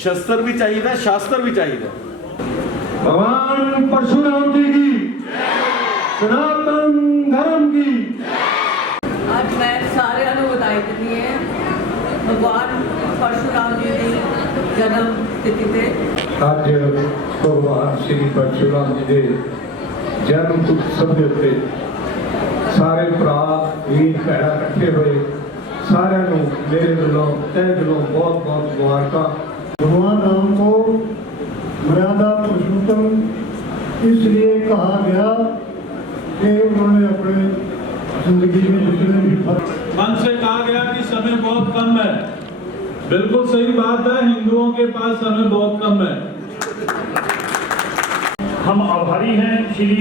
शस्त्र भी चाहिए, शास्त्र भी चाहिए। भगवान परशुराम जी की, सनातन धर्म की। आज मैं सारे ਨੂੰ ਵਧਾਈ ਦਿੰਦੀ ਹੈ भगवान परशुराम जी की जन्म तिथि पे। आज भगवान श्री परशुराम जी के जन्म उत्सव के उत्ते सारे भरा वीर भैन इकट्ठे हुए, सारे मेरे दिलों तह दिलों बहुत बहुत मुबारक। भगवान राम को मर्यादा पुरुषोत्तम इसलिए कहा गया कि उन्होंने अपने जिंदगी में जितने भी मन से कहा गया कि समय बहुत कम है। बिल्कुल सही बात है, हिंदुओं के पास समय बहुत कम है। हम आभारी हैं श्री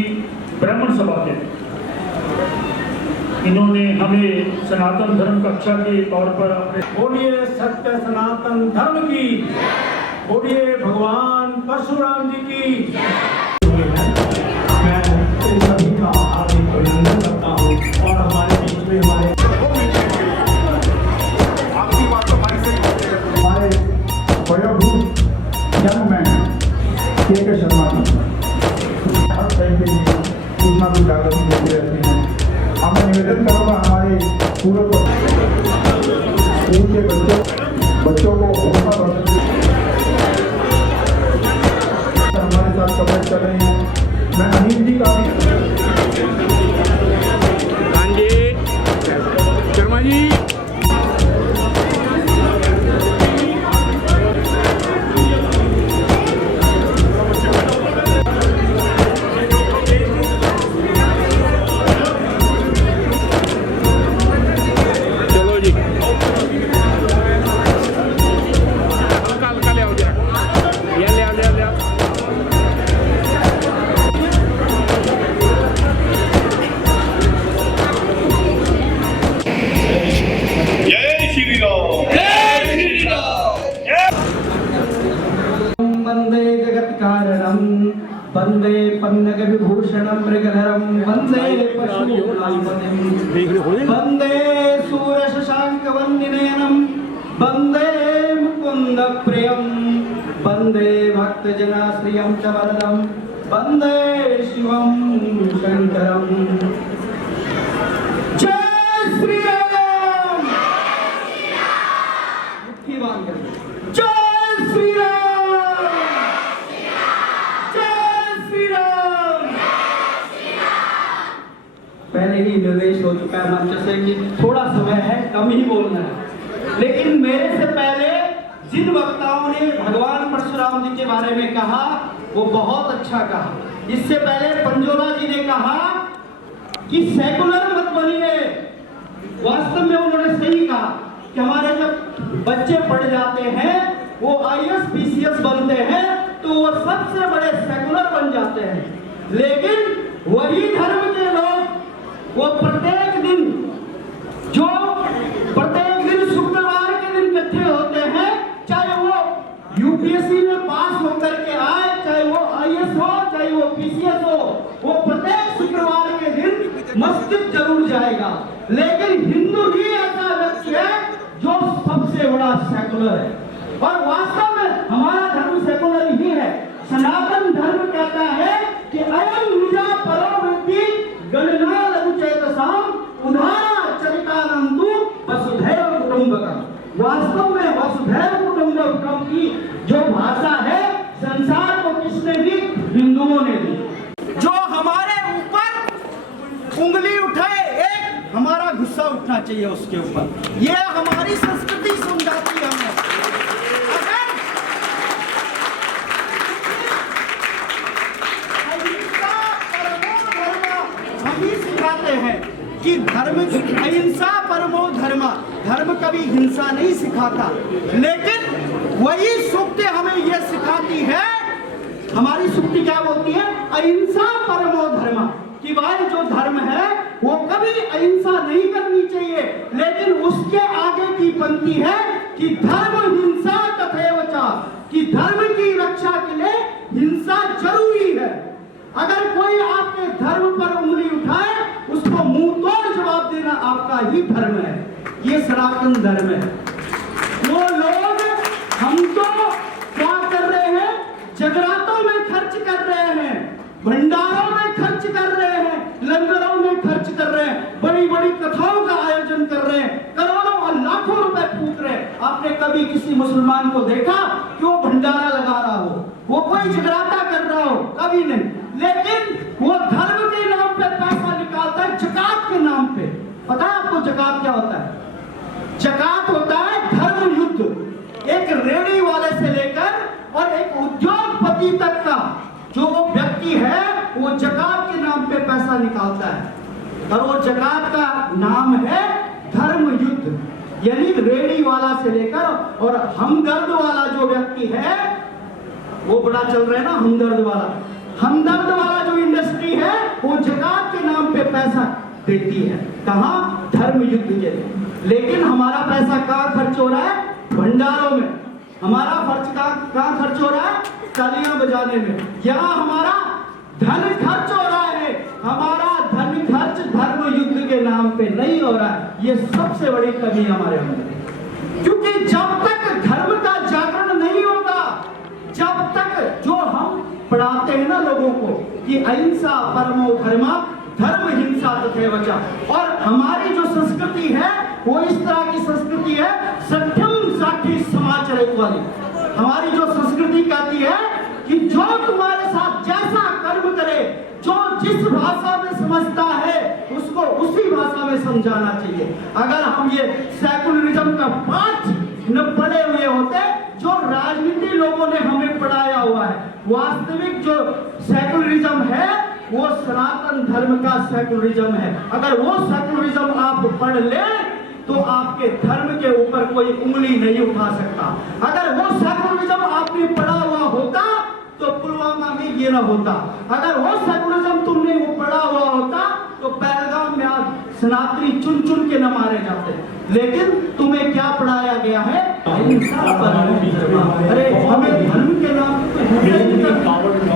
ब्राह्मण सभा के, इन्होंने हमें सनातन धर्म कक्षा के तौर पर अपने बोलिए सत्य सनातन धर्म की, बोलिए भगवान परशुराम जी की। मैं इन सभी का हार्दिक अभिनंदन करता हूँ और हमारे बीच में हमारे वयोभूत जन्ममैन के शर्मा जी हर टाइम के लिए कुछ ना कुछ जागृति देती रहती हैं। अब मैं निवेदन करूँगा हमारे पूर्व स्कूल के बच्चों को हमारे साथ कवरेज कर रहे हैं। मैं अनिल जी का शर्मा जी वंदे जगत कारणम, वंदे पन्नग विभूषणम मृगधरम, वंदे पशुपतिम, वंदे सूर्य शशांक वंदिनयनम, वंदे मुकुंद प्रियम, वंदे भक्त जनाश्रियम च वरदम, वंदे शिवम शंकरम। जय श्री राम। मुट्ठी बांध कर जय श्री राम, जय श्री राम। पहले ही निर्देश हो चुका है मंच से कि थोड़ा समय है, कम ही बोलना है, लेकिन मेरे से पहले जिन वक्ताओं ने भगवान परशुराम जी के बारे में कहा वो बहुत अच्छा कहा। इससे पहले पंजोला जी ने कहा कि सेकुलर मत बनिए। वास्तव में उन्होंने सही कहा कि हमारे जब बच्चे पढ़ जाते हैं वो IAS PCS बनते हैं तो वो सबसे बड़े सेकुलर बन जाते हैं, लेकिन वही धर्म के लोग वो प्रत्येक दिन शुक्रवार के दिन इकट्ठे होते हैं, चाहे वो UPSC में पास होकर के आए, चाहे वो IAS हो, चाहे वो PCS हो, वो प्रत्येक शुक्रवार के दिन मस्जिद जरूर जाएगा। लेकिन हिंदू ही ऐसा व्यक्ति है जो सबसे बड़ा सेकुलर है, और वास्तव में हमारा धर्म सेकुलर ही है। सनातन धर्म कहता है कि अयं निजा परोवृत्ति गणना लघुचेतसाम उदारा चरितानंदु वसुधैव कुटुंबकम। वास्तव में वसुधैव कुटुंबकम की जो भाषा है संसार को किसने दी? हिंदुओं ने दी। जो हमारे ऊपर उंगली उठाए, एक हमारा गुस्सा उठना चाहिए उसके ऊपर। ये हमारी संस्कृति समझाती है हमें। हम ही सिखाते हैं कि धर्म अहिंसा परमो धर्म, धर्म कभी हिंसा नहीं सिखाता, लेकिन वही सूक्ति हमें यह सिखाती है। हमारी सूक्ति क्या बोलती है? अहिंसा परमो धर्म, कि भाई जो धर्म है वो कभी अहिंसा नहीं करनी चाहिए, लेकिन उसके आगे की पंक्ति है कि धर्म हिंसा तथैव च, कि धर्म की रक्षा के लिए हिंसा जरूरी है। अगर कोई आपके धर्म पर उंगली उठाए उसको मुंह तोड़ जवाब देना आपका ही धर्म है। ये सनातन धर्म है। वो लोग हम तो आपने कभी किसी मुसलमान को देखा कि वो भंडारा लगा रहा हो, वो कोई जगराता कर रहा हो? कभी नहीं। लेकिन वो धर्म के नाम पे पैसा निकालता है, जकात के नाम पे। पता है आपको जकात क्या होता है? जकात होता है धर्म युद्ध। एक रेडी वाले से लेकर और एक उद्योगपति तक का जो वो व्यक्ति है, वो जकात के नाम पे पैसा निकालता है, और वो जकात का नाम है धर्म युद्ध। यानी रेडी वाला से लेकर और हमदर्द वाला जो व्यक्ति है, वो बड़ा चल रहा है ना, हमदर्द वाला। हमदर्द वाला जो इंडस्ट्री है, वो जकात के नाम पे पैसा देती है। कहाँ? धर्म युद्ध के लिए। लेकिन हमारा पैसा कहाँ खर्च हो रहा है? भंडारों में। हमारा खर्च कहाँ खर्च हो रहा है? तालियां बजाने में। यहाँ हमारा धन खर्च हो रहा है। हमारा धन खर्च धर्म युद्ध के नाम पे नहीं हो रहा है। ये सबसे बड़ी कमी हमारे अंदर। क्योंकि जब तक धर्म का जागरण नहीं होगा, जब तक जो हम पढ़ाते हैं ना लोगों को कि अहिंसा परमो धर्मा धर्म हिंसा तथैव च, और हमारी जो संस्कृति है वो इस तरह की संस्कृति है सत्यम साक्षी समाचरित वाली। हमारी जो संस्कृति कहती है कि जो तुम्हारे साथ जैसा कर्म करे, जो जिस भाषा में समझता है उसको उसी भाषा में समझाना चाहिए। अगर हम ये सेकुलरिज्म का पाठ न पढ़े हुए होते, जो राजनीति लोगों ने हमें पढ़ाया हुआ है, वास्तविक जो सेकुलरिज्म है वो सनातन धर्म का सेकुलरिज्म है। अगर वो सेकुलरिज्म आप पढ़ ले तो आपके धर्म के ऊपर कोई उंगली नहीं उठा सकता। अगर वो सेकुलरिज्म आपने पढ़ा हुआ होता तो पुलवामा में ये ना होता। अगर वो सेकुलरिज्म तुमने वो पढ़ा हुआ होता तो पहलगाम में आज सनातनी चुन चुन के न मारे जाते। लेकिन तुम्हें क्या पढ़ाया गया है? अरे हमें धर्म के नाम पे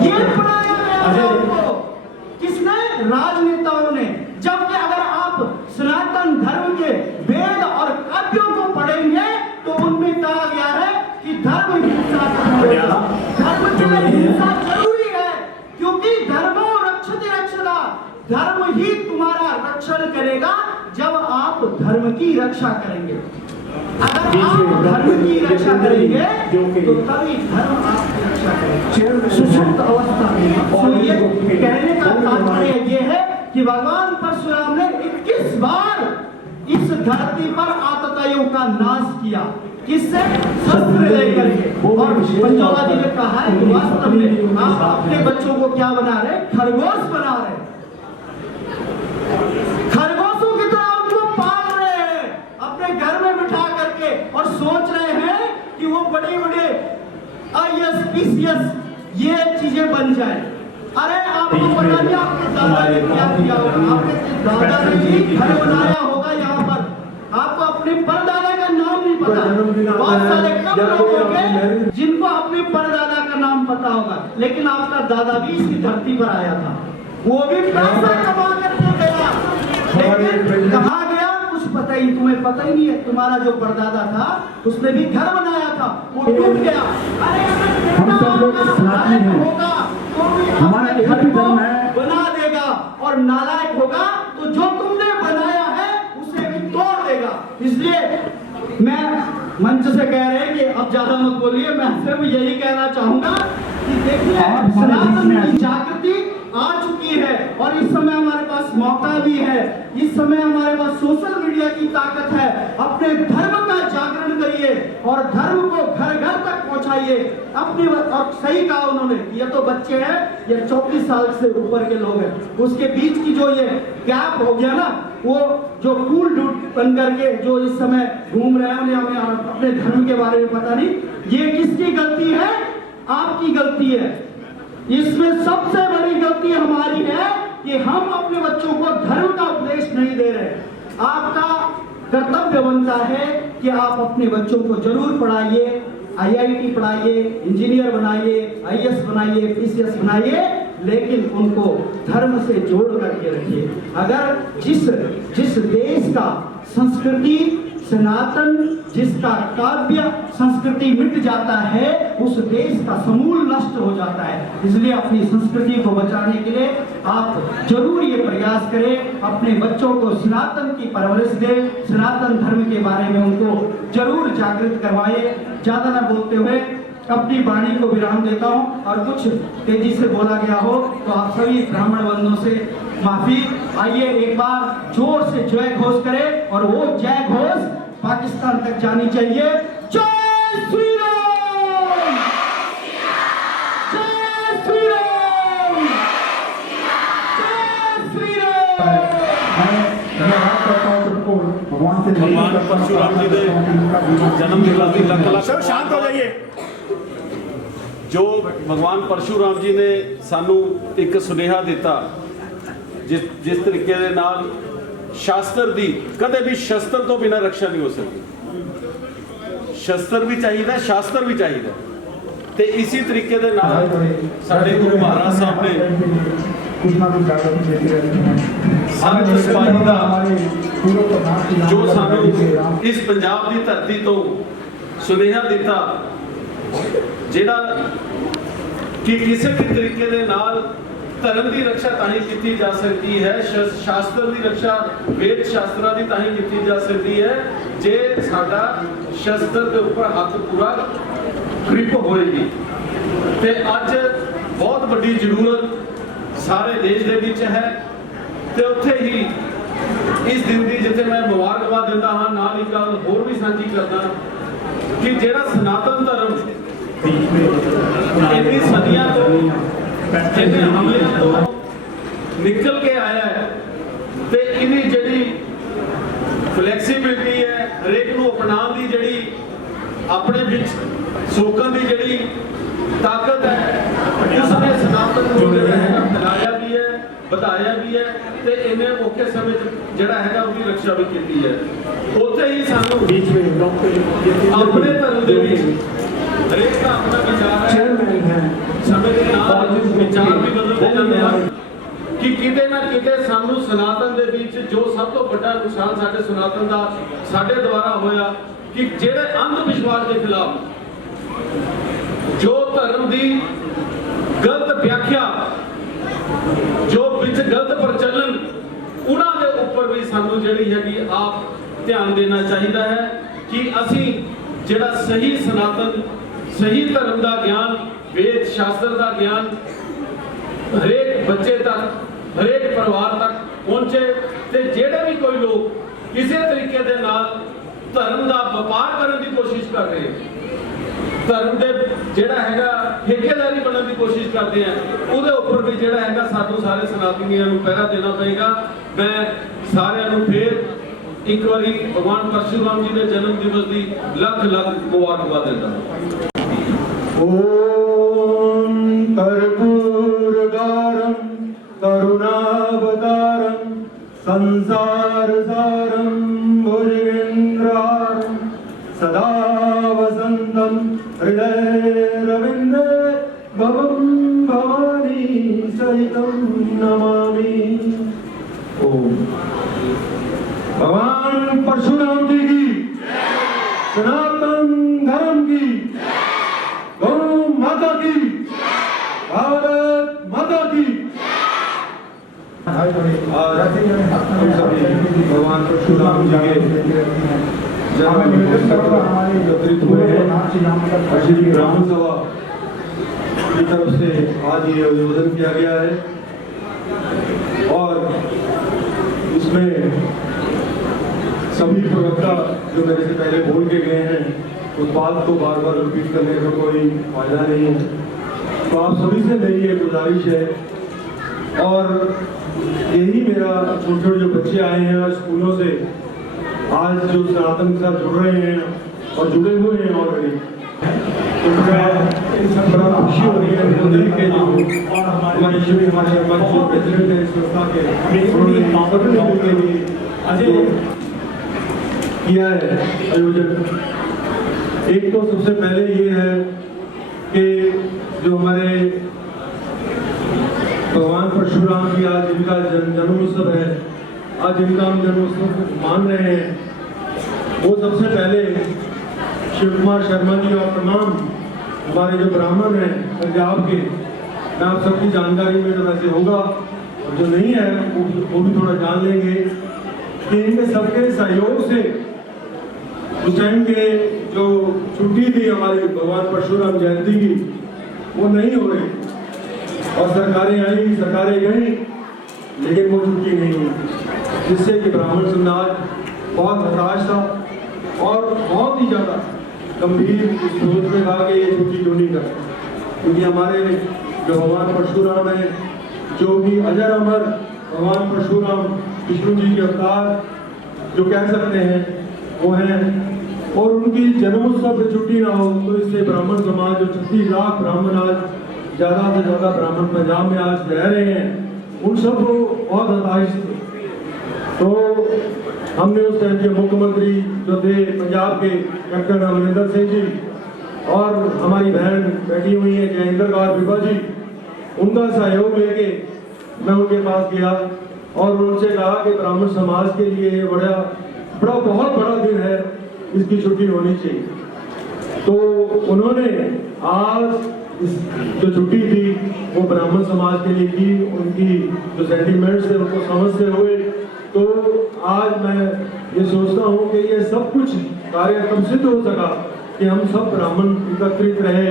ये पढ़ाया गया है आपको। किसने? राजनेताओं ने। जबकि अगर आप सनातन धर्म के वेद और काव्यों को पढ़ेंगे तो उनमें कहा गया है कि धर्म हिंसा जरूरी है, क्योंकि धर्मो रक्षति रक्षता, धर्म ही तुम्हारा रक्षण करेगा जब आप धर्म की रक्षा करेंगे। अगर आप धर्म की रक्षा करेंगे तो तभी धर्म आपकी रक्षा करेगा सुषुप्त अवस्था में। तो ये कहने का तात्पर्य ये है कि भगवान परशुराम ने 21 बार इस धरती पर आतताइयों का नाश किया। किससे? शस्त्र लेकर के। और पंचोला जी ने कहा है कि वास्तव में आप अपने बच्चों को क्या बना रहे? खरगोश बना रहे। खरगोशों की तरह उनको पाल रहे हैं अपने घर में बिठा करके, और सोच रहे हैं कि वो बड़े बड़े IAS PCS ये चीजें बन जाए। अरे आपको पता नहीं आपके दादा ने क्या किया होगा? आपके दादा ने ही घर बनाया होगा यहाँ पर, आपको अपने परदादा का नाम नहीं पता। बहुत सारे कम लोग होंगे जिनको अपने परदादा का नाम पता होगा, लेकिन आपका दादा भी इसी धरती पर आया था, वो भी पैसा कमा करके गया, लेकिन कहाँ गया कुछ पता ही, तुम्हें पता ही नहीं है। तुम्हारा जो परदादा था उसने भी घर बनाया था, वो टूट गया। अरे होगा तो हमारा घर बना देगा, और नालायक होगा तो जो तुमने बनाया है उसे भी तोड़ देगा। इसलिए मैं मंच से कह रहे हैं कि अब ज्यादा मत बोलिए, मैं सिर्फ यही कहना चाहूंगा कि देखिए सनातन की जागृति आ चुकी है, और इस समय हमारे पास मौका भी है, इस समय हमारे पास सोशल मीडिया की ताकत है। अपने धर्म का जागरण करिए और धर्म को घर घर तक पहुंचाइए। अपने और सही कहा उन्होंने, ये तो बच्चे हैं, ये 34 साल से ऊपर के लोग हैं, उसके बीच की जो ये गैप हो गया ना, वो जो कूल डूड बन करके जो इस समय घूम रहे हैं, उन्हें हमें अपने धर्म के बारे में पता नहीं। ये किसकी गलती है? आपकी गलती है। इसमें सबसे बड़ी गलती हमारी है कि हम अपने बच्चों को धर्म का उपदेश नहीं दे रहे। आपका कर्तव्य बनता है कि आप अपने बच्चों को जरूर पढ़ाइए, IIT पढ़ाइए, इंजीनियर बनाइए, IAS बनाइए, PCS बनाइए, लेकिन उनको धर्म से जोड़ करके रखिए। अगर जिस देश का संस्कृति सनातन, जिसका काव्य संस्कृति मिट जाता है, उस देश का समूल नष्ट हो जाता है। इसलिए अपनी संस्कृति को बचाने के लिए आप जरूर ये प्रयास करें, अपने बच्चों को सनातन की परवरिश दें, सनातन धर्म के बारे में उनको जरूर जरूर जागृत करवाए। ज्यादा न बोलते हुए अपनी वाणी को विराम देता हूं, और कुछ तेजी से बोला गया हो तो आप सभी ब्राह्मण बंधुओं से माफी। आइए एक बार जोर से जय घोष करें, और वो जय घोष पाकिस्तान तक जानी चाहिए। जय श्री राम, जय श्री राम, जय श्री राम। धन्यवाद करता हूँ सबको, भगवान से भगवान परशुराम जी के जन्म दिवस की लख लख सर शांत हो जाइए। जो भगवान परशुराम जी ने सानू एक सुनेहा दिता, जिस तरीके दे नाल शास्त्र दी कदे भी शस्त्र तो बिना रक्षा नहीं हो सकती। शस्त्र भी चाहिए, शास्त्र भी चाहिए, ते इसी तरीके दे नाल साडे गुरु महाराज साहब ने कुछ ना कुछ जागृति देते रहते हैं। संत सिपाही दा पूरे प्रधान की जो सानू इस पंजाब की धरती तो सुनेहा दिता, जेड़ा कि किसी भी तरीके दे नाल धर्म की रक्षा ताही की जा सकती है, शास्त्र की रक्षा वेद शास्त्रा की ताही की जा सकती है जे साडा शस्त्र के ऊपर हाथ पूरा ग्रिप होएगी। ते अज बहुत बड़ी जरूरत सारे देश के विच है, ते उत्थे ही इस दिन की जिथे मैं मुबारकबाद दिंदा हाँ, नाल ही गल होर भी सांझी करदा कि जेड़ा सनातन धर्म इन्नी सदियां तो इन्ने हमलियां तो निकल के आया है, ते इन्नी जड़ी फ्लैक्सीबिलिटी है, हरेक नूं अपनाउण दी जड़ी अपने विच सोकण दी जड़ी ताकत है, उसने सनातन को फैलाया भी है, बताया भी है, ते इन्हें औखे समय जड़ा है उसकी रक्षा भी की है। उत्थे ही सानू बीच में डॉक्टर अपने धर्म दे विच हरेक का अपना विचार है, समय के नाल विचार भी बदलते जाते हैं कि किते ना किते सानू सनातन दे विच जो सब तो बड़ा नुकसान साडे सनातन दा साडे द्वारा होया कि जेड़े अंध विश्वास के खिलाफ जो धर्म की गलत व्याख्या, जो विच गलत प्रचलन, उन्हां दे ऊपर भी सानू जिहड़ी हैगी आप ध्यान देना चाहिए है कि असी जिहड़ा सही सनातन सही धर्म का ज्ञान, वेद शास्त्र का ज्ञान हरेक बच्चे तक, हरेक परिवार तक पहुंचे, ते जेड़े भी कोई लोग किसी तरीके दे नाल धर्म का व्यापार करने की कोशिश कर रहे हैं, धर्म दे जेड़ा हैगा ठेकेदारी बनने की कोशिश करते हैं, उहदे ऊपर भी जेड़ा हैगा सानू सारे सनातनियां नूं पहरा देना पएगा। मैं सारिਆਂ ਨੂੰ फिर एक बारी भगवान परशुराम जी के जन्म दिवस की लख लख मुबारकबाद देता हूं। ओम कर्पूरगारं करुणावतारं संसारसारं भुजगेन्द्रहारं सदा वसन्तं हृदयरविन्दे भवं भवानी सहितं नमामि। ओम भगवान परशुराम जी की, सनातन धर्म की, गौ माता की, भारत माता की। आज हम सभी भगवान परशुराम जी के जन्म एकत्रित हुए हैं। श्री ब्राह्मण सभा की तरफ से आज ये आयोजन किया गया है, और इसमें सभी प्रवक्ता जो मेरे से पहले बोल के गए हैं, उस बात को बार बार रिपीट करने का कोई फायदा नहीं है। तो आप सभी से मेरी ये गुजारिश है, और यही मेरा छोटे छोटे जो बच्चे आए हैं स्कूलों से आज जो सनातन के साथ जुड़ रहे हैं और जुड़े हुए हैं ऑलरेडी, तो बड़ा खुशी हो रही है के जो हमारे जो प्रेसिडेंट है इस संस्था के, उन्होंने किया है आयोजन। एक तो सबसे पहले ये है कि जो हमारे भगवान परशुराम की आज इनका जन्मोत्सव है, आज इनका हम जन्मोत्सव मान रहे हैं, वो सबसे पहले शिव कुमार शर्मा जी और तमाम हमारे जो ब्राह्मण हैं पंजाब के, मैं आप सबकी जानकारी में तो वैसे होगा, और जो नहीं है वो भी थोड़ा जान लेंगे कि इनके सबके सहयोग से उस टाइम के जो छुट्टी थी हमारी भगवान परशुराम जयंती की, वो नहीं हो रही और सरकारें आई, सरकारें गई, लेकिन वो छुट्टी नहीं हुई, जिससे कि ब्राह्मण समाज बहुत हताश था और बहुत ही ज़्यादा गंभीर इस सोच में था कि ये छुट्टी क्यों नहीं कर, क्योंकि हमारे जो भगवान परशुराम है, जो भी अजर अमर भगवान परशुराम विष्णु जी के अवतार जो कह सकते हैं वो हैं, और उनकी जन्मोत्सव पे छुट्टी ना हो तो इससे ब्राह्मण समाज जो 36 लाख ब्राह्मण आज ज़्यादा से ज़्यादा ब्राह्मण पंजाब में आज रह रहे हैं, उन सब को बहुत हताश थे। तो हमने उस टाइम के मुख्यमंत्री जो थे पंजाब के कैप्टन अमरिंदर सिंह जी और हमारी बहन बैठी हुई है जयेंद्र कौर बिबा जी, उनका सहयोग लेके मैं उनके पास गया और उनसे कहा कि ब्राह्मण समाज के लिए ये बहुत बड़ा दिन है, इसकी छुट्टी होनी चाहिए। तो उन्होंने आज इस जो छुट्टी थी वो ब्राह्मण समाज के लिए की, उनकी जो सेंटिमेंट्स थे उनको समझते हुए। तो आज मैं ये सोचता हूँ कि ये सब कुछ कार्य तब सिद्ध हो सका कि हम सब ब्राह्मण एकत्रित रहे,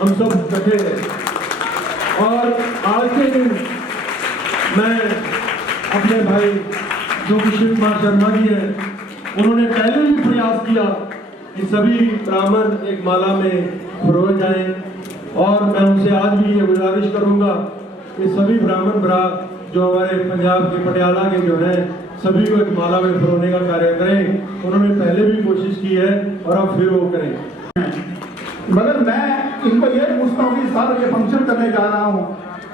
हम सब इकट्ठे रहे। और आज के दिन मैं अपने भाई जो शिव कुमार शर्मा जी हैं, उन्होंने पहले भी प्रयास किया कि सभी ब्राह्मण एक माला में पिरोए जाएं, और मैं उनसे आज भी ये गुजारिश करूंगा कि सभी ब्राह्मण भरा जो हमारे पंजाब के पटियाला के जो हैं सभी को एक माला में पिरोने का कार्य करें। उन्होंने पहले भी कोशिश की है और अब फिर वो करें। मगर मैं इनको ये पूछता हूँ कि सर ये फंक्शन करने जा रहा हूँ,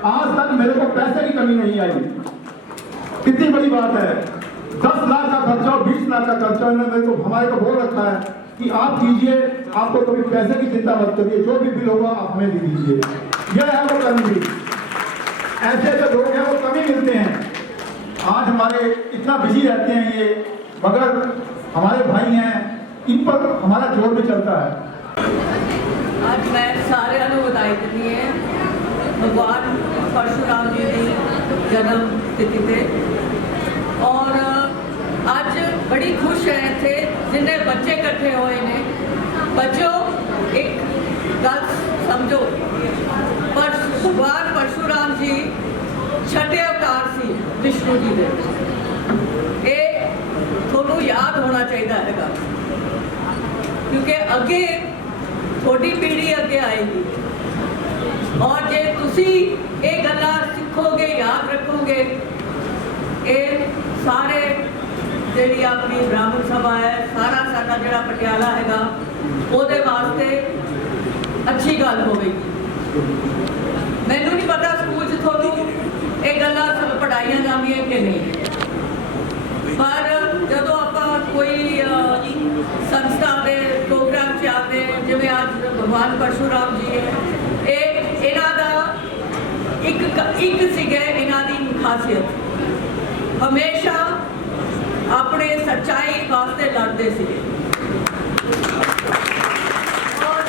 आज तक मेरे को पैसे की कमी नहीं आई। कितनी बड़ी बात है, 10 लाख का खर्चा और 20 लाख का खर्चा मेरे को हमारे को बोल रखा है कि आप कीजिए, आपको कभी पैसे की चिंता मत करिए, जो भी बिल होगा आप हमें दे दीजिए। यह है वो कमी। ऐसे जो लोग हैं वो कमी मिलते हैं। आज हमारे इतना बिजी रहते हैं ये, मगर हमारे भाई हैं, इन पर हमारा जोर भी चलता है। ਅੱਜ ਮੈਂ ਸਾਰਿਆਂ ਨੂੰ ਵਧਾਈ ਦਿੰਦੀ ਹਾਂ ਭਗਵਾਨ ਪਰਸ਼ੁਰਾਮ ਜੀ ਦੀ ਜਨਮ ਤਿਥੀ ਤੇ। ਔਰ ਅੱਜ ਬੜੀ ਖੁਸ਼ ਹੈ ਇੱਥੇ ਜਿੰਨੇ ਬੱਚੇ ਇਕੱਠੇ ਹੋਏ ਨੇ। ਬੱਚੋ ਇੱਕ ਗੱਲ ਸਮਝੋ, ਪਰ ਭਗਵਾਨ ਪਰਸ਼ੁਰਾਮ ਜੀ ਛਠੇ ਅਵਤਾਰ ਸੀ ਵਿਸ਼ਨੂੰ ਜੀ ਦੇ। ਇਹ ਤੁਹਾਨੂੰ ਯਾਦ ਹੋਣਾ ਚਾਹੀਦਾ ਹੈਗਾ, ਕਿਉਂਕਿ ਅੱਗੇ थोड़ी पीढ़ी अगे आएगी और जे तुसी ये गल्लां सीखोगे, याद रखोगे, ये सारे जेड़ी अपनी ब्राह्मण सभा है, सारा साडा जेड़ा पटियाला हैगा ओदे वास्ते अच्छी गल होवेगी। मैनू नहीं पता स्कूल च थोनू ये गल्लां पढ़ाईयां जांदियां कि नहीं, पर जदों आपां कोई संस्था के प्रोग्राम च आते हैं, जिवें आज भगवान परशुराम जी है, इन्हां दा एक सीगे इन्हां दी खासियत, हमेशा अपने सच्चाई वास्ते लड़ते सीगे। और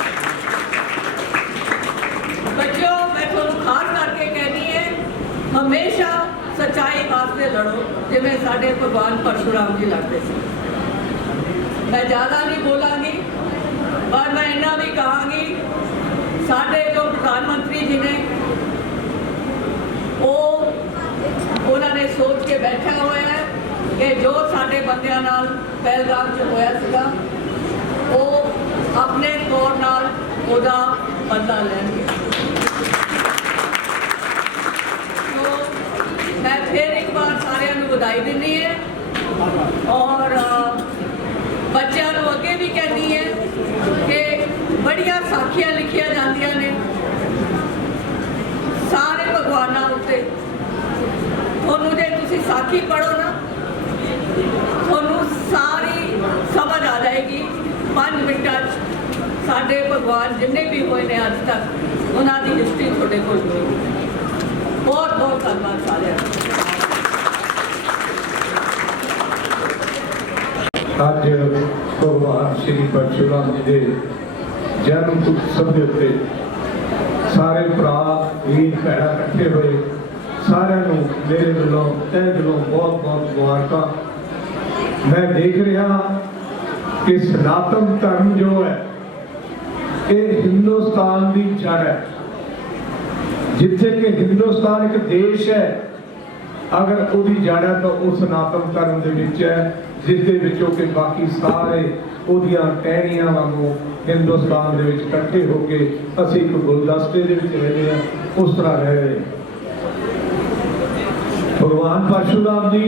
बच्चों मैं तुहानू खास करके कहनी है, हमेशा सच्चाई वास्ते लड़ो जिवें साडे भगवान परशुराम जी लड़ते सी। मैं ज़्यादा नहीं बोलांगी, पर मैं इन्ना भी कहांगी, साडे जो प्रधानमंत्री जी ने उन्होंने सोच के बैठा हुआ है कि जो साडे बंदियां नाल पहलगाम च होया सीगा वो अपने तौर नाल ओदा बदला लेंगे। तो मैं फिर एक बार सारिਆਂ ਨੂੰ ਵਧਾਈ दिंदी है और बच्चों को अगे भी कहनी है कि बड़िया साखियां लिखिया जांदियां ने सारे भगवानों उत्ते। थोनू जे तुसी साखी पढ़ो ना, थोनू सारी समझ आ जाएगी 5 मिनटां साडे भगवान जिन्ने भी होए ने अज तक उन्हां दी हिस्ट्री थोड़े कोल होएगी। बहुत बहुत धन्यवाद सारे। ਅੱਜ ਭਗਵਾਨ ਸ਼੍ਰੀ ਪਰਸ਼ੁਰਾਮ ਜੀ ਦੇ ਜਨਮ ਉਤਸਵ ਦੇ ਉੱਤੇ ਸਾਰੇ ਭਰਾ ਵੀਰ ਭੈਣਾਂ ਇਕੱਠੇ ਹੋਏ, ਸਾਰਿਆਂ ਨੂੰ ਮੇਰੇ ਵੱਲੋਂ ਤਹਿ ਦਿਲੋਂ ਬਹੁਤ ਬਹੁਤ ਮੁਬਾਰਕਾਂ। ਮੈਂ ਦੇਖ ਰਿਹਾ कि सनातन धर्म जो है ये हिंदुस्तान की जड़ है। जिथे कि हिंदुस्तान एक देश है, अगर उसकी जड़ है तो वो सनातन धर्म के विच है, जिसके विचों कि बाकी सारे उहदियां टहनियां वांगू हिंदुस्तान दे विच इकट्ठे होकर असीं एक गुलदस्ते दे विच रहते हैं, उस तरह रह रहे हैं। भगवान परशुराम जी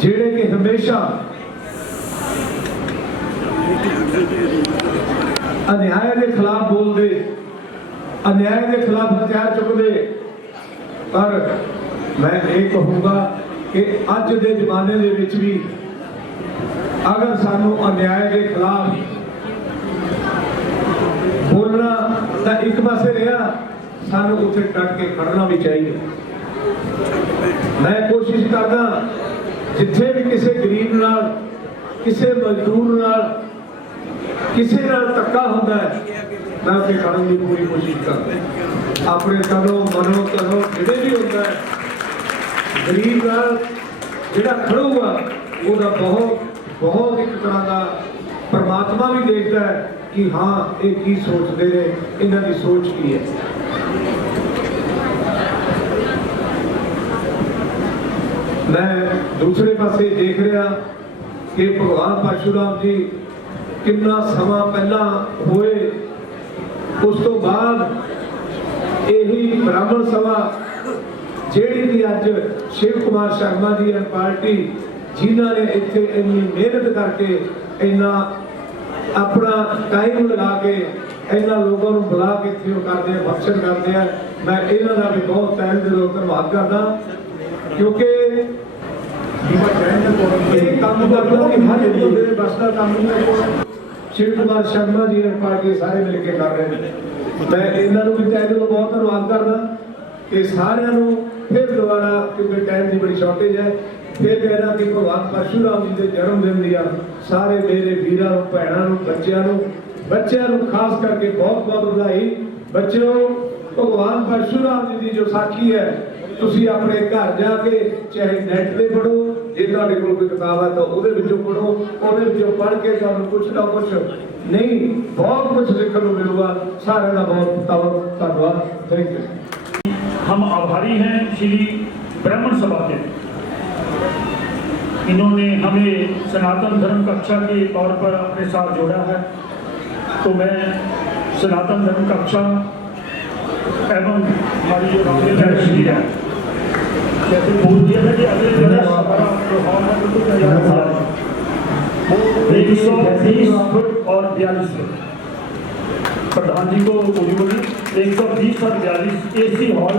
जेड़े कि हमेशा अन्याय के खिलाफ बोलते, अन्याय के खिलाफ हथियार चुकते, पर मैं ये कहूँगा कि अज के जमाने दे विच भी अगर सानू अन्याय के खिलाफ बोलना तो एक पासे रहा, सानू उत्थे डट के खड़ना भी चाहिए। मैं कोशिश करदा जिथे भी किसी गरीब नाल, किसी मजदूर नाल, किसी नाल धक्का होंदा है, मैं उत्थे खड़न की पूरी कोशिश करदा। अपने तनों मनो तनों जिहड़े भी होंदा है, गरीब नाल जिहड़ा खड़ूगा उसका बहुत एक तरह का परमात्मा भी देखता है कि हाँ ये की सोचते हैं, इन्हां दी सोच की है। मैं दूसरे पासे देख रहा कि भगवान परशुराम जी कितना समा पहला होए, उस तो बाद यही ब्राह्मण सभा जेड़ी भी अज शिव कुमार शर्मा जी एंड पार्टी जिन्हों ने इतने इन्नी मेहनत करके इन्ना अपना टाइम लगा के इन्होंने लोगों को बुला के इतने करते हैं, फंक्शन करते हैं, मैं इन्हों का भी बहुत तहे दिलों धन्यवाद करदा, क्योंकि ये काम करना कि हर एक मेरे बस का काम नहीं। शिव कुमार शर्मा जी एंड पार्टी सारे मिलकर कर रहे हैं। मैं इन्होंने भी तहे दिलों बहुत धन्यवाद करदा कि सारिਆਂ ਨੂੰ फिर दोबारा, क्योंकि टाइम की बड़ी शॉर्टेज है, फिर कहना कि भगवान परशुराम जी के जन्मदिन दिया सारे मेरे वीरां नूं, भैणां नूं, बच्चों नूं खास करके बहुत बहुत बधाई। बच्चों, भगवान परशुराम जी की जो साखी है तुसीं अपने घर जाके चाहे नैट पे पढ़ो, जे तुहाडे कोल कोई किताब है तो उहदे विचों पढ़ो, उहदे विचों पढ़ के तुहानूं कुछ ना कुछ नहीं बहुत कुछ सीखने को मिलेगा। सारे का बहुत धन्यवाद, थैंक यू। हम आभारी हैं श्री ब्राह्मण सभा के, इन्होंने हमें सनातन धर्म कक्षा के तौर पर अपने साथ जोड़ा है। तो मैं सनातन धर्म कक्षा एवं हमारी जो रामलीला है, जैसे बोल दिया है कि अगले वर्ष हमारा जो हॉल है वो 120 फुट और 42 फुट, प्रधान जी को बोली 120 और 42 एसी हॉल,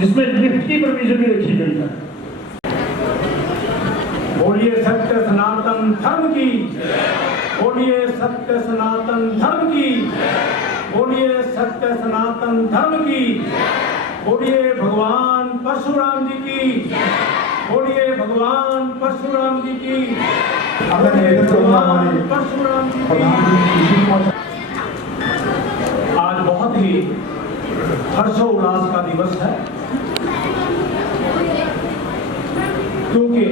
जिसमें लिफ्ट की प्रोविजन भी रखी गई है। बोलिए सत्य सनातन धर्म की, बोलिए सत्य सनातन धर्म की, बोलिए सत्य सनातन धर्म की, बोलिए भगवान परशुराम जी की, बोलिए भगवान परशुराम जी की, बोलिए भगवान परशुराम जी की। आज बहुत ही हर्षोल्लास का दिवस है, क्योंकि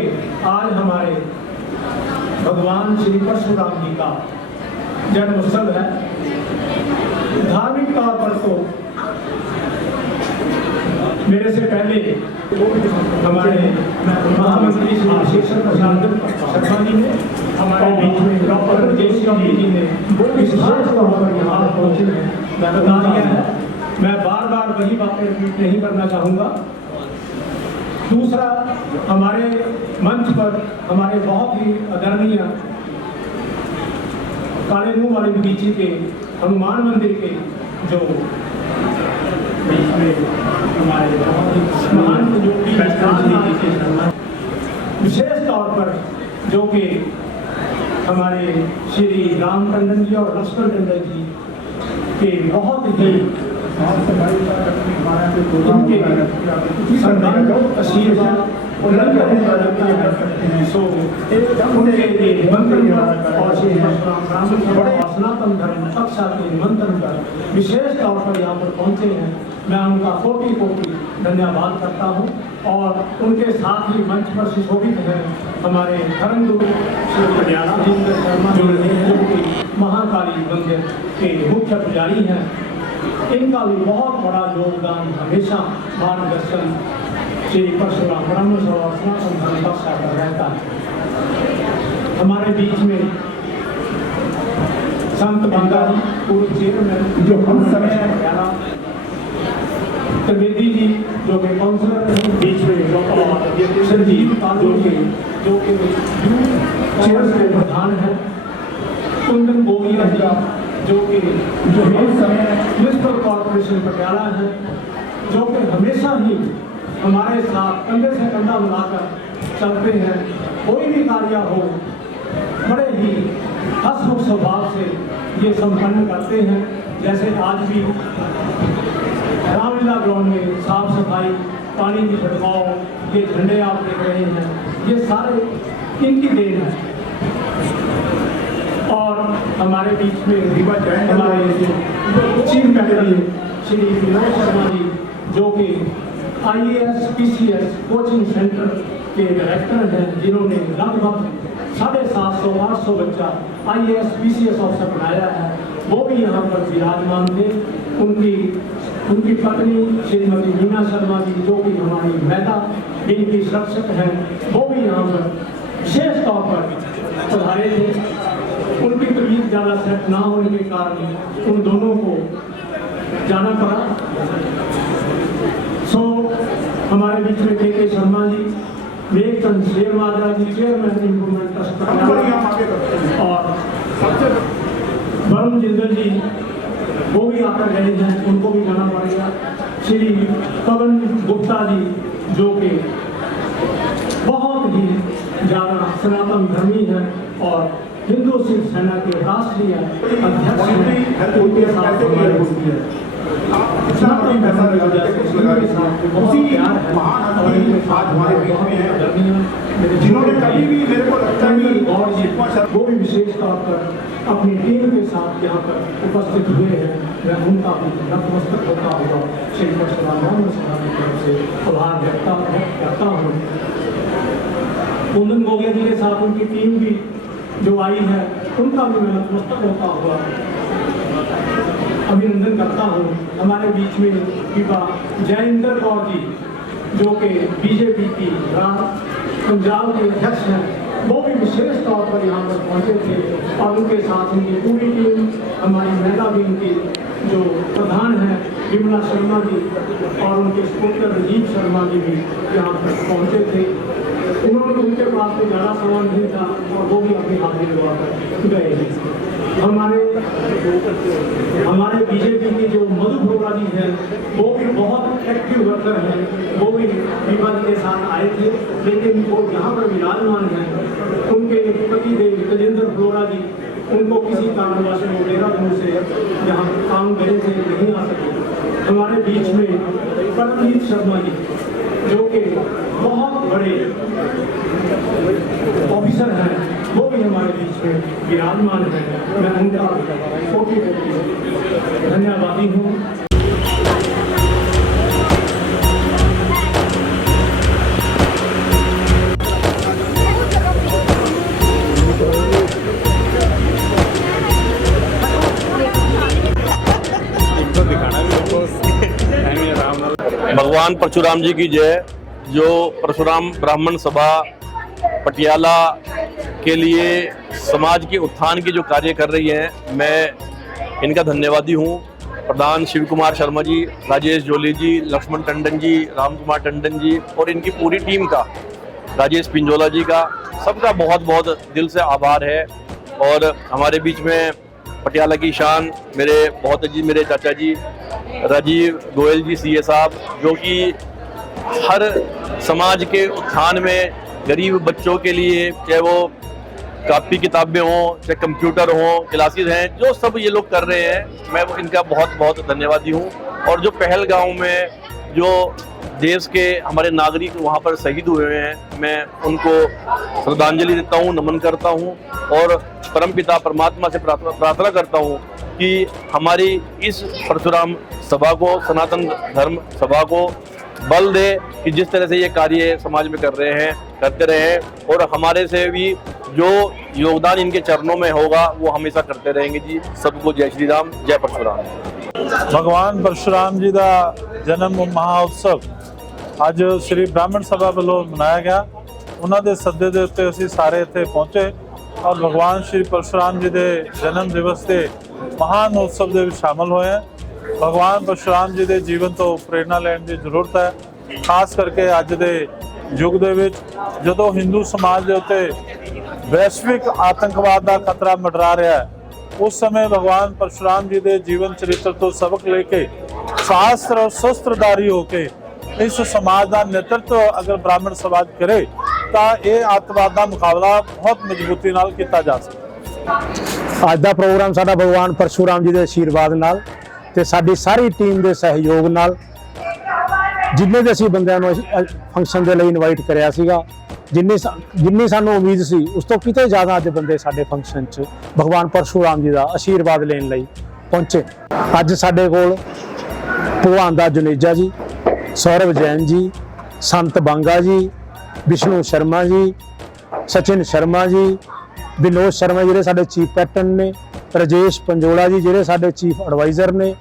आज हमारे भगवान श्री परशुराम जी का जन्म उत्सव है। धार्मिक तौर पर तो मेरे से पहले हमारे महामंत्री श्री शेषन प्रसाद शर्मा जी ने, हमारे बीच में डॉक्टर जयश्री जी ने विशेष तौर पर यहाँ पहुँचे हैं, मैं बता दिया है। मैं बार बार वही बातें रिपीट नहीं करना चाहूँगा। दूसरा, हमारे मंच पर हमारे बहुत ही आदरणीय काले मुंह वाले बगीचे के हनुमान मंदिर के जो बीच में हमारे बहुत ही महान जो विशेष तौर पर जो कि हमारे श्री राम टंडन जी और लक्ष्मण टंडन जी के बहुत ही आशीर्वाद उनके निमंत्रण और सनातन धर्म कक्षा के निमंत्रण पर विशेष तौर पर यहाँ पर पहुँचे हैं। मैं उनका कोटि कोटि धन्यवाद करता हूँ। और उनके साथ ही मंच पर सुशोभित हैं हमारे धर्मगुरु श्री पटियाला जिंदर शर्मा जुड़ रहे हैं, जो कि महाकाली मंदिर के मुख्य पुजारी हैं। इनका भी बहुत बड़ा योगदान हमेशा मार्गदर्शन श्री परशुराम ब्रह्म सभा सनातन धर्म पक्षा पर रहता है। हमारे बीच में संत बंगा पूर्व चेयरमैन जो हम समय त्रिवेदी जी जो कि काउंसलर हैं, बीच में डॉक्टर संजीव काजू जो कि चेयर्स के प्रधान हैं, कुंदन गोविया जी जो कि म्युनिसिपल कॉर्पोरेशन पटियाला है, जो कि हमेशा ही हमारे साथ कंधे से कंधा मिलाकर चलते हैं। कोई भी कार्य हो बड़े ही हंसमुख स्वभाव से ये संपन्न करते हैं। जैसे आज भी रामलीला ग्राउंड में साफ सफाई, पानी की छिड़काव, ये झंडे आप देख रहे हैं, ये सारे इनकी देन है। और हमारे बीच में हमारे चीफ सेक्रेटरी श्री विनोद शर्मा जी जो कि IAS PCS कोचिंग सेंटर के डायरेक्टर हैं, जिन्होंने लगभग 750-800 बच्चा IAS PCS ऑफिसर बनाया है, वो भी यहाँ पर विराजमान थे। उनकी पत्नी श्रीमती मीना शर्मा जी जो कि हमारी महिला दिन की सुरक्षक हैं, वो भी यहाँ पर विशेष तौर पर पधारे थे। उनकी तबीयत ज़्यादा सेट ना होने के कारण उन दोनों को जाना पड़ा। हमारे बीच में के शर्मा जी, मेघचंद शेरवाजा जी चेयरमैन इम्प्रूवमेंट ट्रस्ट और वरुण जिंदल जी वो भी आकर गए हैं, उनको भी जाना पड़ेगा। श्री पवन गुप्ता जी जो कि बहुत ही ज़्यादा सनातन धर्मी हैं और हिंदू शिव सेना के राष्ट्रीय अध्यक्ष हैं, उनके साथ जिन्होंने कभी भी मेरे को लगता है वो भी विशेष तौर पर अपनी टीम के साथ यहाँ पर उपस्थित हुए हैं। मैं उनका भी नतमस्तक होता हुआ श्री परशुराम ब्रह्म सभा की तरफ से आभार व्यक्त करता हूँ। कुंदन गोविया जी के साथ उनकी टीम भी जो आई है, उनका भी मैं नतमस्तक होता हुआ अभिनंदन करता हूँ। हमारे बीच में विभा जयेंद्र कौर जी जो कि बीजेपी की पंजाब के अध्यक्ष हैं, वो भी विशेष तौर पर यहाँ पर पहुँचे थे और उनके साथ उनकी पूरी टीम, हमारी महिला विंग की जो प्रधान हैं विमला शर्मा जी और उनके स्पुत्र राजीव शर्मा जी भी यहाँ पर पहुँचे थे। उनके पास में ज़्यादा सामान नहीं था और वो भी अपनी हाजिरी लगा कर गए। हमारे बीजेपी की जो मधु भोरा जी हैं, वो भी बहुत एक्टिव वर्कर हैं, वो भी विभा जी के साथ आए थे, लेकिन वो यहाँ पर विराजमान हैं। उनके पति देव तेजेंद्र फ्लोरा जी, उनको किसी कारणवश वो देहरादून से यहाँ काम गए थे, नहीं आ सके। हमारे बीच में परमजीत शर्मा जी जो कि बहुत बड़े ऑफिसर हैं, वो भी हमारे बीच में विराजमान हैं। मैं उनका कोटि धन्यवादी हूँ। भगवान परशुराम जी की जय। जो परशुराम ब्राह्मण सभा पटियाला के लिए समाज के उत्थान की जो कार्य कर रही है, मैं इनका धन्यवादी हूँ। प्रधान शिव कुमार शर्मा जी, राजेश जोली जी, लक्ष्मण टंडन जी, राम कुमार टंडन जी और इनकी पूरी टीम का, राजेश पिंजोला जी का, सबका बहुत बहुत दिल से आभार है। और हमारे बीच में पटियाला की शान मेरे बहुत अजीज मेरे चाचा जी राजीव गोयल जी CA साहब, जो कि हर समाज के उत्थान में गरीब बच्चों के लिए, चाहे वो कापी किताबें हों, चाहे कंप्यूटर हों, क्लासेस हैं, जो सब ये लोग कर रहे हैं, मैं इनका बहुत बहुत धन्यवादी हूँ। और जो पहलगांव में जो देश के हमारे नागरिक वहाँ पर शहीद हुए हैं, मैं उनको श्रद्धांजलि देता हूँ, नमन करता हूँ और परमपिता परमात्मा से प्रार्थना करता हूँ कि हमारी इस परशुराम सभा को, सनातन धर्म सभा को बल दे कि जिस तरह से ये कार्य समाज में कर रहे हैं करते रहे, और हमारे से भी जो योगदान इनके चरणों में होगा वो हमेशा करते रहेंगे जी। सबको जय श्री राम, जय परशुराम। भगवान परशुराम जी का जन्म महोत्सव ਅੱਜ श्री ब्राह्मण सभा ਵੱਲੋਂ ਮਨਾਇਆ ਗਿਆ। ਉਹਨਾਂ ਦੇ ਸੱਦੇ ਦੇ ਉੱਤੇ ਅਸੀਂ ਸਾਰੇ ਇੱਥੇ ਪਹੁੰਚੇ ਔਰ ਭਗਵਾਨ श्री परशुराम जी ਦੇ ਜਨਮ ਦਿਵਸ ਤੇ ਮਹਾਨ ਉਤਸਵ ਦੇ ਵਿੱਚ ਸ਼ਾਮਲ ਹੋਏ ਹਾਂ। ਭਗਵਾਨ परशुराम जी ਦੇ ਜੀਵਨ ਤੋਂ ਪ੍ਰੇਰਣਾ ਲੈਣ ਦੀ ਜ਼ਰੂਰਤ ਹੈ, ਖਾਸ ਕਰਕੇ ਅੱਜ ਦੇ ਯੁੱਗ ਦੇ ਵਿੱਚ ਜਦੋਂ ਹਿੰਦੂ ਸਮਾਜ ਦੇ ਉੱਤੇ ਵੈਸ਼ਵਿਕ ਆਤੰਕਵਾਦ ਦਾ ਖਤਰਾ ਮੰਡਰਾ ਰਿਹਾ ਹੈ। उस समय भगवान परशुराम जी के जीवन चरित्र तो सबक लेके शास्त्र और शस्त्रधारी होके इस समाज का नेतृत्व अगर ब्राह्मण समाज करे तो ये आतंकवाद का मुकाबला बहुत मजबूती नाल किया जा सकता। ਅੱਜ ਦਾ ਪ੍ਰੋਗਰਾਮ ਸਾਡਾ ਭਗਵਾਨ ਪਰਸ਼ੂਰਾਮ ਜੀ ਦੇ ਆਸ਼ੀਰਵਾਦ ਨਾਲ ਤੇ ਸਾਡੀ ਸਾਰੀ ਟੀਮ ਦੇ ਸਹਿਯੋਗ ਨਾਲ, ਜਿੰਨੇ ਦੇ ਅਸੀਂ ਬੰਦਿਆਂ ਨੂੰ ਫੰਕਸ਼ਨ ਦੇ ਲਈ ਇਨਵਾਈਟ ਕਰਿਆ ਸੀਗਾ, ਜਿੰਨੀ ਸਾਨੂੰ ਉਮੀਦ ਸੀ ਉਸ ਤੋਂ ਕਿਤੇ ਜ਼ਿਆਦਾ ਅੱਜ ਬੰਦੇ ਸਾਡੇ ਫੰਕਸ਼ਨ 'ਚ ਭਗਵਾਨ ਪਰਸ਼ੂਰਾਮ ਜੀ ਦਾ ਆਸ਼ੀਰਵਾਦ ਲੈਣ ਲਈ ਪਹੁੰਚੇ। ਅੱਜ ਸਾਡੇ ਕੋਲ ਭਗਵਾਨ ਦਾ ਜੁਨੇਜਾ ਜੀ, ਸੌਰਵ ਜੈਨ ਜੀ, ਸੰਤ ਬਾਂਗਾ ਜੀ, ਵਿਸ਼ਨੂੰ ਸ਼ਰਮਾ ਜੀ, ਸਚਿਨ ਸ਼ਰਮਾ ਜੀ, ਵਿਨੋਦ ਸ਼ਰਮਾ ਜਿਹੜੇ ਸਾਡੇ ਚੀਫ ਪੈਟਰਨ ਨੇ, ਰਜੇਸ਼ ਪੰਜੋਲਾ ਜੀ ਜਿਹੜੇ ਸਾਡੇ ਚੀਫ ਐਡਵਾਈਜ਼ਰ ਨੇ,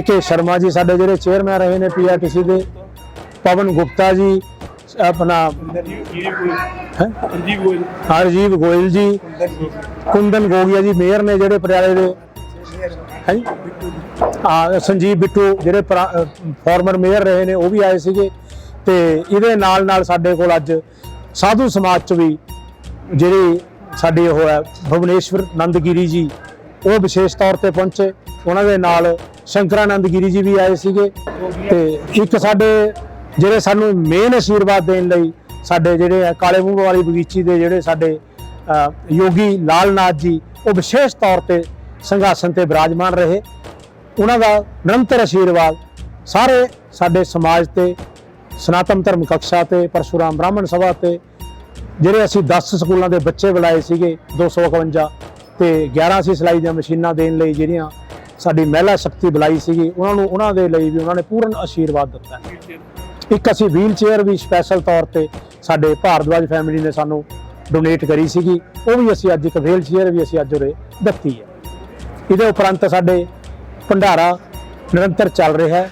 ਕੇ ਸ਼ਰਮਾ ਜੀ ਸਾਡੇ ਜਿਹੜੇ ਚੇਅਰਮੈਨ ਰਹੇ ਨੇ PRTC ਦੇ, ਪਵਨ ਗੁਪਤਾ ਜੀ, अपना राजीव गोयल जी, कुंदन गोगिया जी मेयर ने ਜਿਹੜੇ ਪਟਿਆਲੇ ਦੇ ਹੈ, ਸੰਜੀਵ ਬਿੱਟੂ ਜਿਹੜੇ ਫਾਰਮਰ ਮੇਅਰ ਰਹੇ ਨੇ ਉਹ ਵੀ ਆਏ ਸੀਗੇ। ਤੇ ਇਹਦੇ ਨਾਲ ਨਾਲ ਸਾਡੇ ਕੋਲ ਅੱਜ ਸਾਧੂ ਸਮਾਜ ਚ ਵੀ ਜਿਹੜੀ ਸਾਡੀ ਉਹ ਹੈ ਭੁਵਨੇਸ਼ਵਰ ਨੰਦਗਿਰੀ ਜੀ, ਉਹ ਵਿਸ਼ੇਸ਼ ਤੌਰ ਤੇ ਪਹੁੰਚੇ। ਉਹਨਾਂ ਦੇ ਨਾਲ ਸ਼ੰਕਰਾਨੰਦਗਿਰੀ ਜੀ ਵੀ ਆਏ ਸੀਗੇ। ਤੇ ਇੱਕ ਸਾਡੇ ਜਿਹੜੇ ਸਾਨੂੰ ਮੇਨ ਆਸ਼ੀਰਵਾਦ ਦੇਣ ਲਈ ਸਾਡੇ ਜਿਹੜੇ ਕਾਲੇ ਮੂੰਹ ਵਾਲੀ ਬਗੀਚੀ ਦੇ ਜਿਹੜੇ ਸਾਡੇ ਯੋਗੀ ਲਾਲ ਨਾਥ ਜੀ, ਉਹ ਵਿਸ਼ੇਸ਼ ਤੌਰ ਤੇ ਸਿੰਘਾਸਨ ਤੇ ਬਿਰਾਜਮਾਨ ਰਹੇ। ਉਹਨਾਂ ਦਾ ਨਿਰੰਤਰ ਆਸ਼ੀਰਵਾਦ ਸਾਰੇ ਸਾਡੇ ਸਮਾਜ ਤੇ, ਸਨਾਤਨ ਧਰਮ ਕਕਸ਼ਾ ਤੇ, ਪਰਸ਼ੁਰਾਮ ਬ੍ਰਾਹਮਣ ਸਭਾ ਤੇ, ਜਿਹੜੇ ਅਸੀਂ 10 ਸਕੂਲਾਂ ਦੇ ਬੱਚੇ ਬੁਲਾਏ ਸੀਗੇ 251 ਤੇ 11 ਅਸੀਂ ਸਿਲਾਈ ਦੀਆਂ ਮਸ਼ੀਨਾਂ ਦੇਣ ਲਈ ਜਿਹੜੀਆਂ ਸਾਡੀ ਮਹਿਲਾ ਸ਼ਕਤੀ ਬੁਲਾਈ ਸੀਗੀ, ਉਹਨਾਂ ਦੇ ਲਈ ਵੀ ਉਹਨਾਂ ਨੇ ਪੂਰਨ ਆਸ਼ੀਰਵਾਦ ਦਿੱਤਾ। ਇੱਕ ਅਸੀਂ ਵੀਲ ਚੇਅਰ ਵੀ ਸਪੈਸ਼ਲ ਤੌਰ ਤੇ ਸਾਡੇ ਭਾਰਦਵਾਜ ਫੈਮਿਲੀ ਨੇ ਸਾਨੂੰ ਡੋਨੇਟ ਕਰੀ ਸੀਗੀ, ਉਹ ਵੀ ਅਸੀਂ ਅੱਜ ਇੱਕ ਵੀਲ ਚੇਅਰ ਵੀ ਅਸੀਂ ਅੱਜ ਉਰੇ ਦਿੱਤੀ ਹੈ। ਇਹਦੇ ਉਪਰੰਤ ਸਾਡੇ ਭੰਡਾਰਾ ਨਿਰੰਤਰ ਚੱਲ ਰਿਹਾ ਹੈ।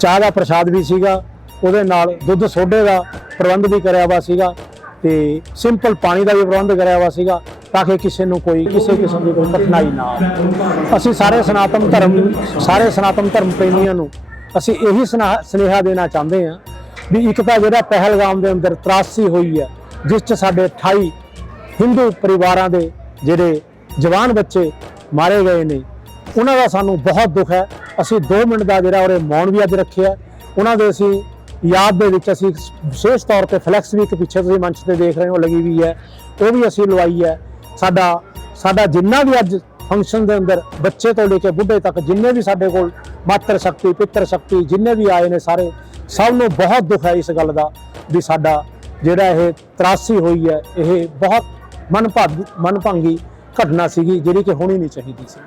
ਚਾਹ ਦਾ ਪ੍ਰਸ਼ਾਦ ਵੀ ਸੀਗਾ, ਉਹਦੇ ਨਾਲ ਦੁੱਧ ਸੋਡੇ ਦਾ ਪ੍ਰਬੰਧ ਵੀ ਕਰਿਆ ਵਾ ਸੀਗਾ ਤੇ ਸਿੰਪਲ ਪਾਣੀ ਦਾ ਵੀ ਪ੍ਰਬੰਧ ਕਰਿਆ ਵਾ ਸੀਗਾ ਤਾਂ ਕਿ ਕਿਸੇ ਨੂੰ ਕਿਸੇ ਕਿਸਮ ਦੀ ਕੋਈ ਕਠਿਨਾਈ ਨਾ ਆਵੇ। ਅਸੀਂ ਸਾਰੇ ਸਨਾਤਨ ਧਰਮ ਪ੍ਰੇਮੀਆਂ ਨੂੰ ਅਸੀਂ ਇਹੀ ਸੁਨੇਹਾ ਦੇਣਾ ਚਾਹੁੰਦੇ ਹਾਂ ਵੀ ਇੱਕ ਤਾਂ ਜਿਹੜਾ ਪਹਿਲਗਾਮ ਦੇ ਅੰਦਰ ਤਰਾਸਦੀ ਹੋਈ ਹੈ, ਜਿਸ 'ਚ ਸਾਡੇ 28 ਹਿੰਦੂ ਪਰਿਵਾਰਾਂ ਦੇ ਜਿਹੜੇ ਜਵਾਨ ਬੱਚੇ ਮਾਰੇ ਗਏ ਨੇ, ਉਹਨਾਂ ਦਾ ਸਾਨੂੰ ਬਹੁਤ ਦੁੱਖ ਹੈ। ਅਸੀਂ 2 ਮਿੰਟ ਦਾ ਜਿਹੜਾ ਉਹਦੇ ਮੌਨ ਵੀ ਅੱਜ ਰੱਖਿਆ। ਉਹਨਾਂ ਦੇ ਅਸੀਂ ਯਾਦ ਦੇ ਵਿੱਚ ਅਸੀਂ ਵਿਸ਼ੇਸ਼ ਤੌਰ ਤੇ ਫਲੈਕਸ ਵੀ ਇੱਕ ਪਿੱਛੇ ਤੁਸੀਂ ਮੰਚ ਤੇ ਦੇਖ ਰਹੇ ਹੋ ਲੱਗੀ ਵੀ ਹੈ, ਉਹ ਵੀ ਅਸੀਂ ਲਵਾਈ ਹੈ। ਸਾਡਾ ਜਿੰਨਾ ਵੀ ਅੱਜ ਫੰਕਸ਼ਨ ਦੇ ਅੰਦਰ ਬੱਚੇ ਤੋਂ ਲੈ ਕੇ ਬੁੱਢੇ ਤੱਕ ਜਿੰਨੇ ਵੀ ਸਾਡੇ ਕੋਲ ਮਾਤਰ ਸ਼ਕਤੀ ਪਿੱਤਰ ਸ਼ਕਤੀ ਜਿੰਨੇ ਵੀ ਆਏ ਨੇ ਸਾਰੇ, ਸਭ ਨੂੰ ਬਹੁਤ ਦੁੱਖ ਹੈ ਇਸ ਗੱਲ ਦਾ ਵੀ ਸਾਡਾ ਜਿਹੜਾ ਇਹ ਤਰਾਸਦੀ ਹੋਈ ਹੈ, ਇਹ ਬਹੁਤ ਮਨਭਾਂਗੀ ਘਟਨਾ ਸੀਗੀ ਜਿਹੜੀ ਕਿ ਹੋਣੀ ਨਹੀਂ ਚਾਹੀਦੀ ਸੀ।